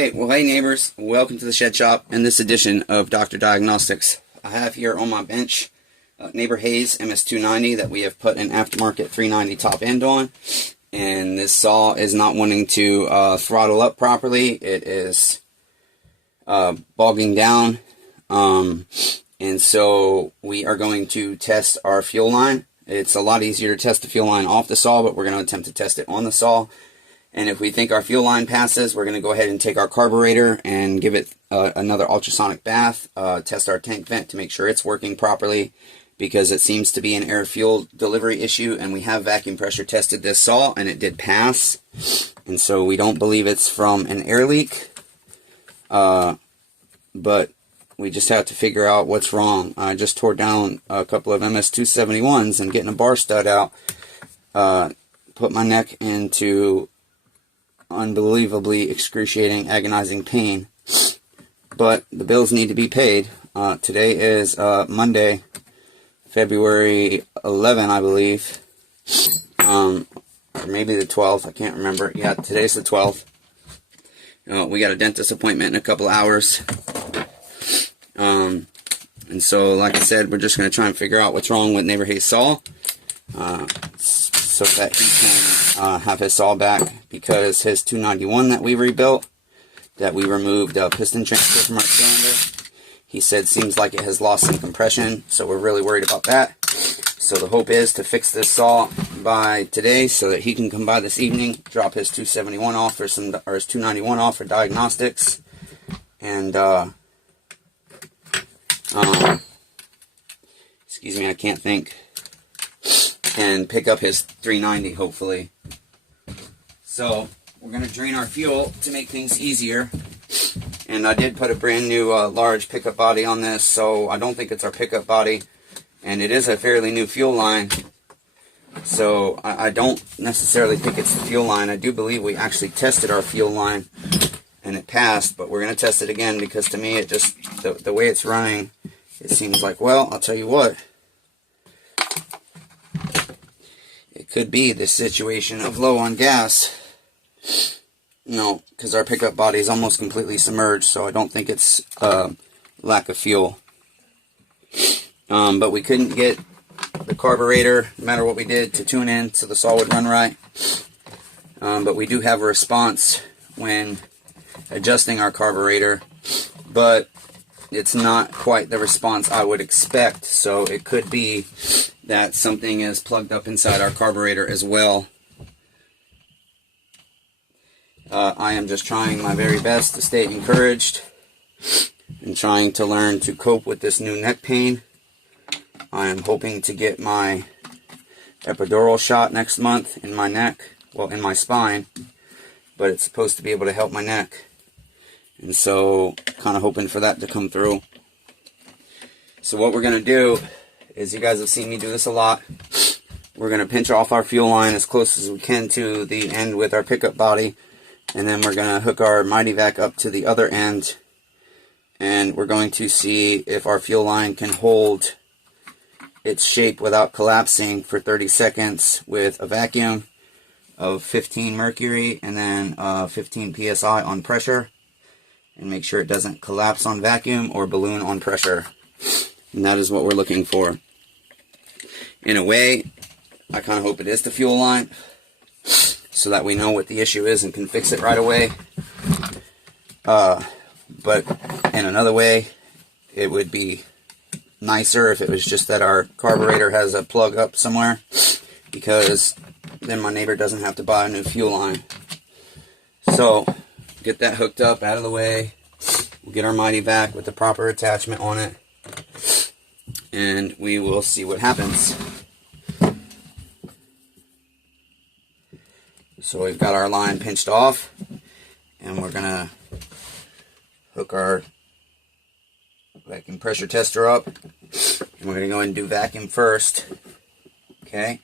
Okay, well, hey neighbors, welcome to the Shed Shop and this edition of Dr. Diagnostics. I have here on my bench Neighbor Hayes MS290 that we have put an aftermarket 390 top end on, and this saw is not wanting to throttle up properly. It is bogging down, and so we are going to test our fuel line. It's a lot easier to test the fuel line off the saw, but we're going to attempt to test it on the saw. And if we think our fuel line passes, we're going to go ahead and take our carburetor and give it another ultrasonic bath, test our tank vent to make sure it's working properly, because it seems to be an air fuel delivery issue, and we have vacuum pressure tested this saw and it did pass, and so we don't believe it's from an air leak, but we just have to figure out what's wrong. I just tore down a couple of MS271s and getting a bar stud out put my neck into unbelievably excruciating, agonizing pain, but the bills need to be paid. Today is Monday, February 11, I believe, or maybe the 12th, I can't remember. Yeah, today's the 12th. We got a dentist appointment in a couple hours, and so like I said, we're just going to try and figure out what's wrong with Neighbor Hayes' saw, so that he can have his saw back, because his 291 that we rebuilt, that we removed piston transfer from our cylinder, he said seems like it has lost some compression, so we're really worried about that. So the hope is to fix this saw by today so that he can come by this evening, drop his 271 off for his 291 off for diagnostics, and excuse me, I can't think, and pick up his 390 hopefully. So we're going to drain our fuel to make things easier, and I did put a brand new large pickup body on this, so I don't think it's our pickup body, and it is a fairly new fuel line, so I don't necessarily think it's the fuel line. I do believe we actually tested our fuel line and it passed, but we're going to test it again, because to me it just, the way it's running, it seems like, well, I'll tell you what, it could be this situation of low on gas. No, because our pickup body is almost completely submerged, so I don't think it's lack of fuel. But we couldn't get the carburetor, no matter what we did, to tune in so the saw would run right. But we do have a response when adjusting our carburetor, but it's not quite the response I would expect, so it could be that something is plugged up inside our carburetor as well. I am just trying my very best to stay encouraged and trying to learn to cope with this new neck pain. I am hoping to get my epidural shot next month in my neck, well, in my spine, but it's supposed to be able to help my neck, and so kind of hoping for that to come through. So what we're going to do is, you guys have seen me do this a lot, we're going to pinch off our fuel line as close as we can to the end with our pickup body, and then we're going to hook our Mighty Vac up to the other end, and we're going to see if our fuel line can hold its shape without collapsing for 30 seconds with a vacuum of 15 mercury and then 15 psi on pressure, and make sure it doesn't collapse on vacuum or balloon on pressure. And that is what we're looking for. In a way, I kind of hope it is the fuel line, so that we know what the issue is and can fix it right away. But in another way, it would be nicer if it was just that our carburetor has a plug up somewhere, because then my neighbor doesn't have to buy a new fuel line. So get that hooked up, out of the way. We'll get our Mighty Vac with the proper attachment on it, and we will see what happens. So we've got our line pinched off, and we're gonna hook our vacuum pressure tester up, and we're gonna go and do vacuum first. Okay,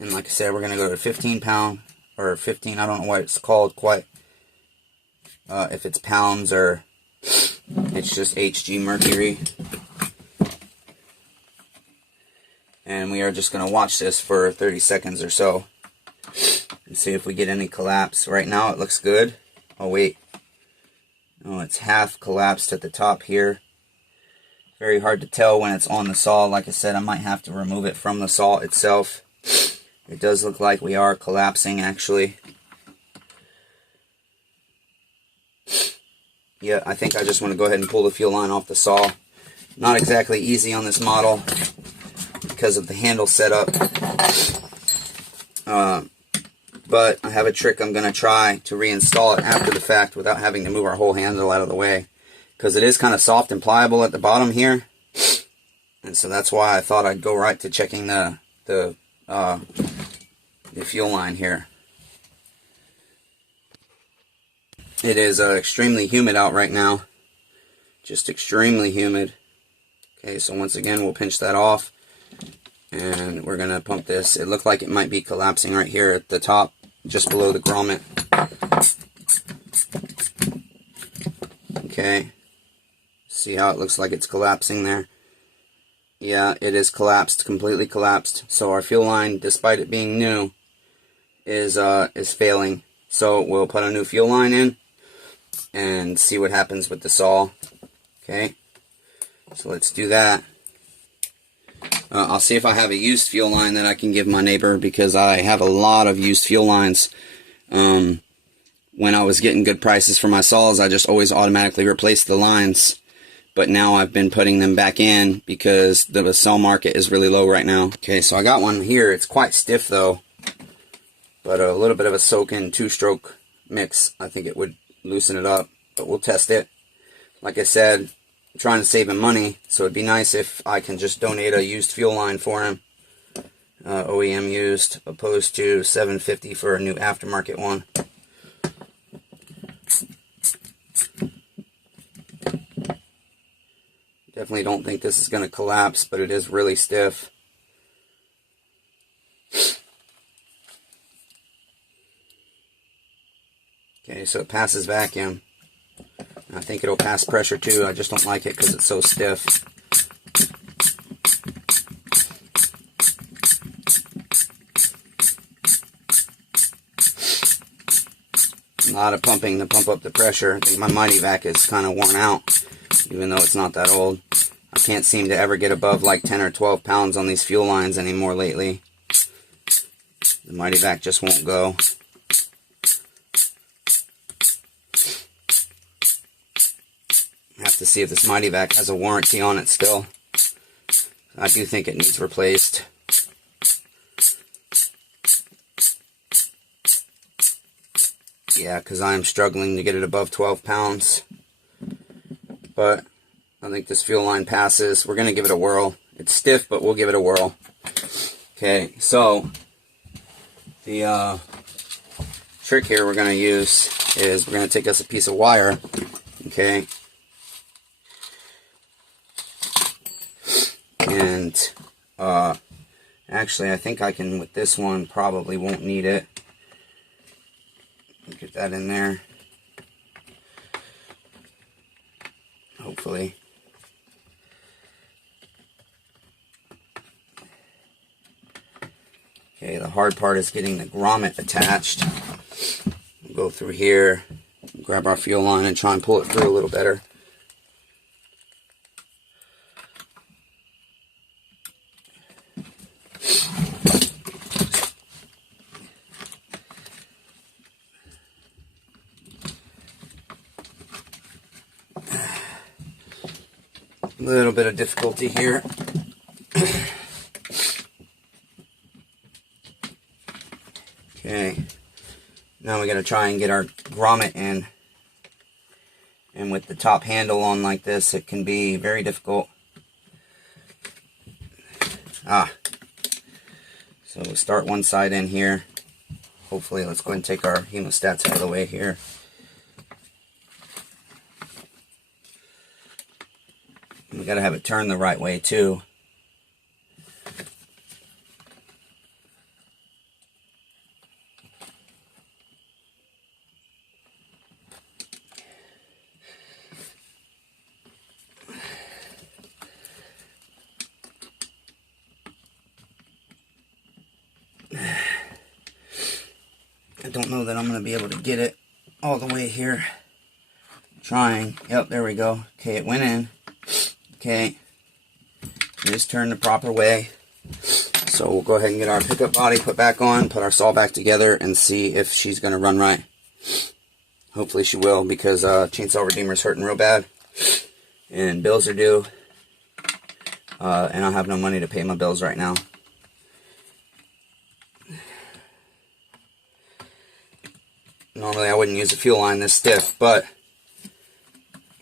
and like I said, we're gonna go to 15 pound or 15, I don't know what it's called quite, if it's pounds or it's just HG mercury. And we are just gonna watch this for 30 seconds or so and see if we get any collapse. Right now it looks good. Oh wait, it's half collapsed at the top here. Very hard to tell when it's on the saw. Like I said, I might have to remove it from the saw itself. It does look like we are collapsing actually. Yeah, I think I just want to go ahead and pull the fuel line off the saw. Not exactly easy on this model because of the handle setup. But I have a trick I'm going to try to reinstall it after the fact without having to move our whole handle out of the way. Because it is kind of soft and pliable at the bottom here. And so that's why I thought I'd go right to checking the fuel line here. It is extremely humid out right now. Just extremely humid. Okay, so once again we'll pinch that off. And we're going to pump this. It looked like it might be collapsing right here at the top, just below the grommet. Okay. See how it looks like it's collapsing there? Yeah, it is collapsed, completely collapsed. So our fuel line, despite it being new, is failing. So we'll put a new fuel line in and see what happens with the saw. Okay. So let's do that. I'll see if I have a used fuel line that I can give my neighbor, because I have a lot of used fuel lines. When I was getting good prices for my saws, I just always automatically replaced the lines. But now I've been putting them back in because the saw market is really low right now. Okay, so I got one here. It's quite stiff though. But a little bit of a soak-in 2-stroke mix, I think it would loosen it up. But we'll test it. Like I said, I'm trying to save him money, so it'd be nice if I can just donate a used fuel line for him, OEM used, opposed to $750 for a new aftermarket one. Definitely don't think this is going to collapse, but it is really stiff. Okay, so it passes vacuum. I think it'll pass pressure too. I just don't like it because it's so stiff. A lot of pumping to pump up the pressure. I think my Mighty Vac is kind of worn out, even though it's not that old. I can't seem to ever get above like 10 or 12 pounds on these fuel lines anymore lately. The Mighty Vac just won't go. Have to see if this Mighty Vac has a warranty on it still. I do think it needs replaced. Yeah, because I am struggling to get it above 12 pounds. But I think this fuel line passes. We're going to give it a whirl. It's stiff, but we'll give it a whirl. Okay, so the trick here we're going to use is we're going to take us a piece of wire. Okay. And actually I think I can, with this one, probably won't need it. Get that in there. Hopefully. Okay, the hard part is getting the grommet attached. We'll go through here, grab our fuel line and try and pull it through a little better. A little bit of difficulty here. Okay, now we got to try and get our grommet in. And with the top handle on like this, it can be very difficult. So we'll start one side in here. Hopefully, let's go ahead and take our hemostats out of the way here. We got to have it turned the right way too. I don't know that I'm going to be able to get it all the way here. Trying. Yep, there we go. Okay, it went in. Okay. Just turn the proper way. So we'll go ahead and get our pickup body put back on, put our saw back together, and see if she's going to run right. Hopefully she will, because Chainsaw Redeemer's hurting real bad. And bills are due. And I have no money to pay my bills right now. Normally I wouldn't use a fuel line this stiff, but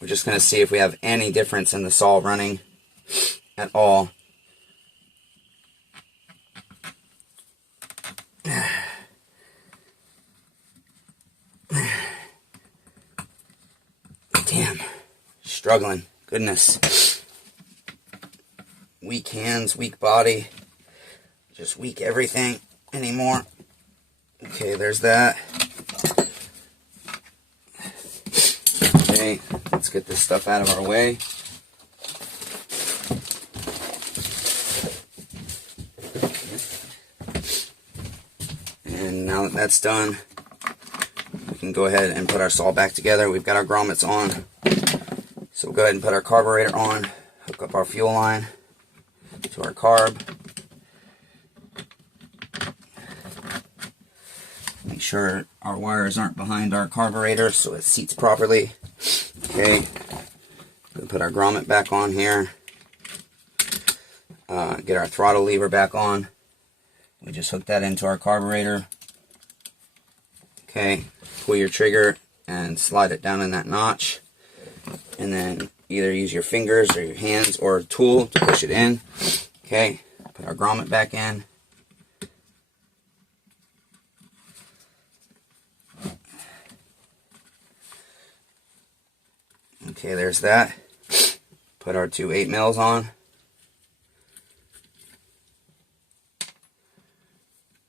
we're just going to see if we have any difference in the saw running at all. Damn. Struggling. Goodness. Weak hands, weak body. Just weak everything anymore. Okay, there's that. Okay, let's get this stuff out of our way. And now that that's done, we can go ahead and put our saw back together. We've got our grommets on. So we'll go ahead and put our carburetor on, hook up our fuel line to our carb. Make sure our wires aren't behind our carburetor so it seats properly. Okay, we'll put our grommet back on here. Get our throttle lever back on. We just hook that into our carburetor. Okay, pull your trigger and slide it down in that notch. And then either use your fingers or your hands or a tool to push it in. Okay, put our grommet back in. Okay, there's that. Put our two 8mm on.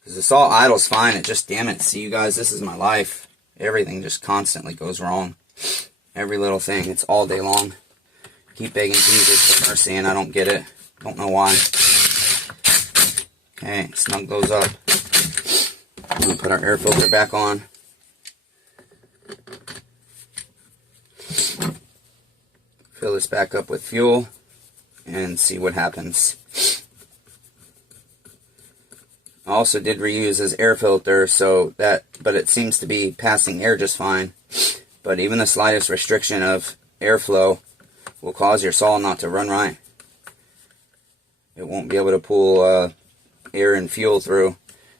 Because the saw idles fine, it just, damn it, see you guys, this is my life. Everything just constantly goes wrong. Every little thing, it's all day long. Keep begging Jesus for mercy and I don't get it. Don't know why. Okay, snug those up. I'm going to put our air filter back on. Fill this back up with fuel and see what happens. I also did reuse this air filter, but it seems to be passing air just fine. But even the slightest restriction of airflow will cause your saw not to run right. It won't be able to pull air and fuel through.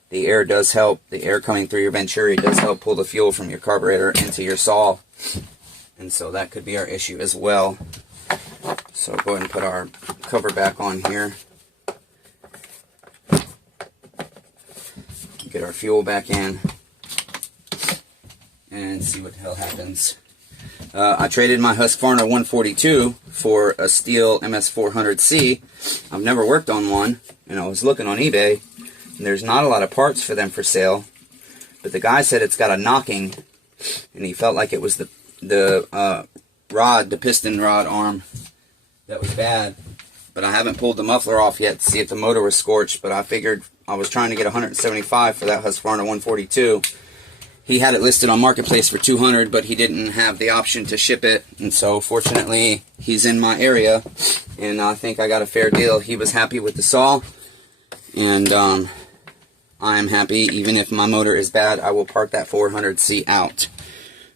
The air does help. The air coming through your venturi does help pull the fuel from your carburetor into your saw. And so that could be our issue as well. So go ahead and put our cover back on here. Get our fuel back in. And see what the hell happens. I traded my Husqvarna 142 for a STIHL MS400C. I've never worked on one, and I was looking on eBay, and there's not a lot of parts for them for sale. But the guy said it's got a knocking, and he felt like it was the piston rod arm that was bad. But I haven't pulled the muffler off yet to see if the motor was scorched, but I figured I was trying to get $175 for that Husqvarna 142. He had it listed on Marketplace for $200, but he didn't have the option to ship it. And so, fortunately, he's in my area, and I think I got a fair deal. He was happy with the saw, and I'm happy. Even if my motor is bad, I will park that 400C out.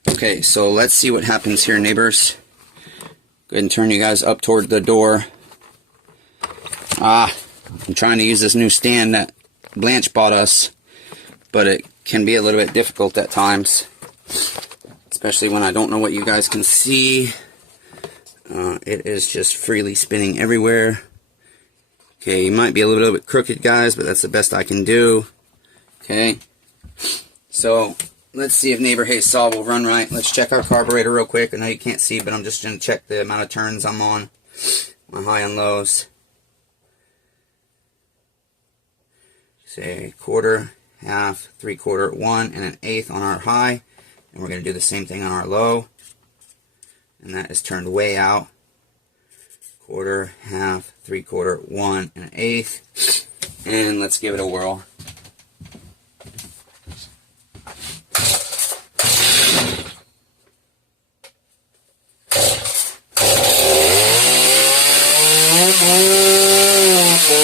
Okay, so let's see what happens here, neighbors. Go ahead and turn you guys up toward the door. I'm trying to use this new stand that Blanche bought us, but it can be a little bit difficult at times, especially when I don't know what you guys can see. It is just freely spinning everywhere. Okay, you might be a little bit crooked, guys, but that's the best I can do. Okay, so let's see if Neighbor Hayes' saw will run right. Let's check our carburetor real quick. I know you can't see, but I'm just going to check the amount of turns I'm on, my high and lows. Say quarter, half, 3/4, 1, and 1/8 on our high. And we're going to do the same thing on our low. And that is turned way out. Quarter, half, 3/4, 1, and 1/8. And let's give it a whirl.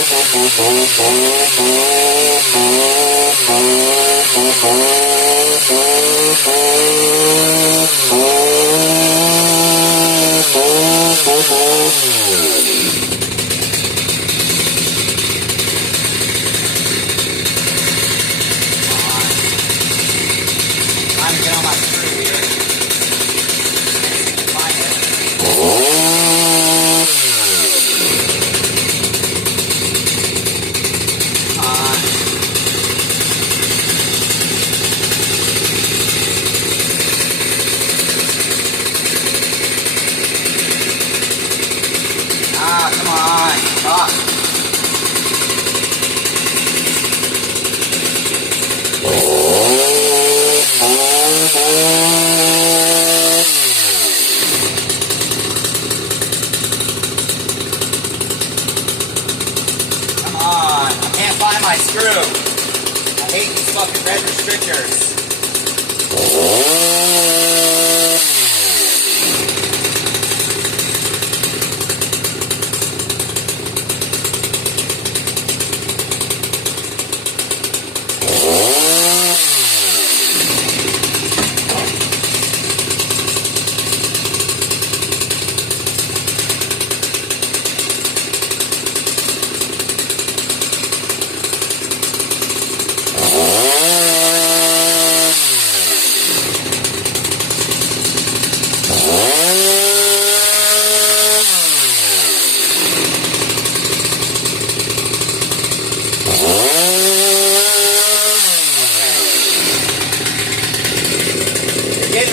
Trying to get on my screw here. Find it. Come on. Fuck. Come on. I can't find my screw. I hate these fucking red restrictors.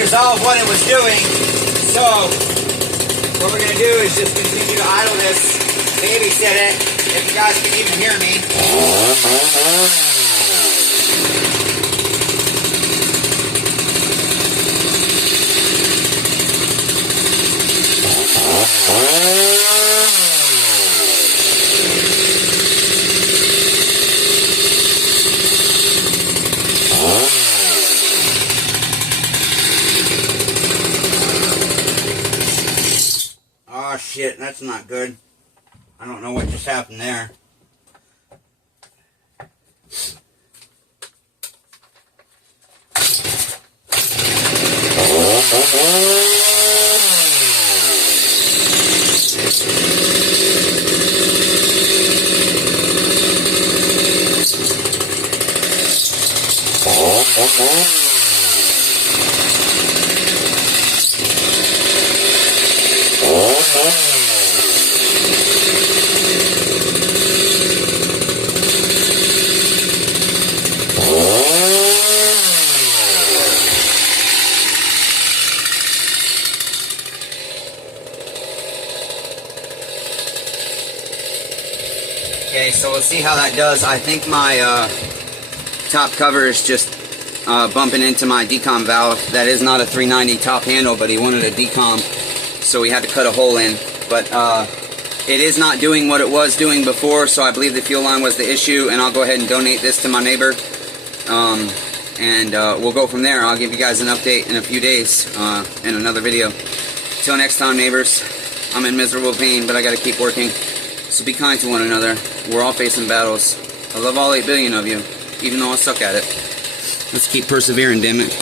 Resolve what it was doing. So what we're going to do is just continue to idle this, babysit it, if you guys can even hear me. Oh shit, that's not good. I don't know what just happened there. Okay, so we'll see how that does. I think my top cover is just bumping into my decom valve. That is not a 390 top handle, but he wanted a decom, so we had to cut a hole in. But it is not doing what it was doing before, so I believe the fuel line was the issue, and I'll go ahead and donate this to my neighbor. And we'll go from there. I'll give you guys an update in a few days in another video. Till next time, neighbors, I'm in miserable pain, but I gotta keep working. So be kind to one another. We're all facing battles. I love all 8 billion of you, even though I suck at it. Let's keep persevering, damn it.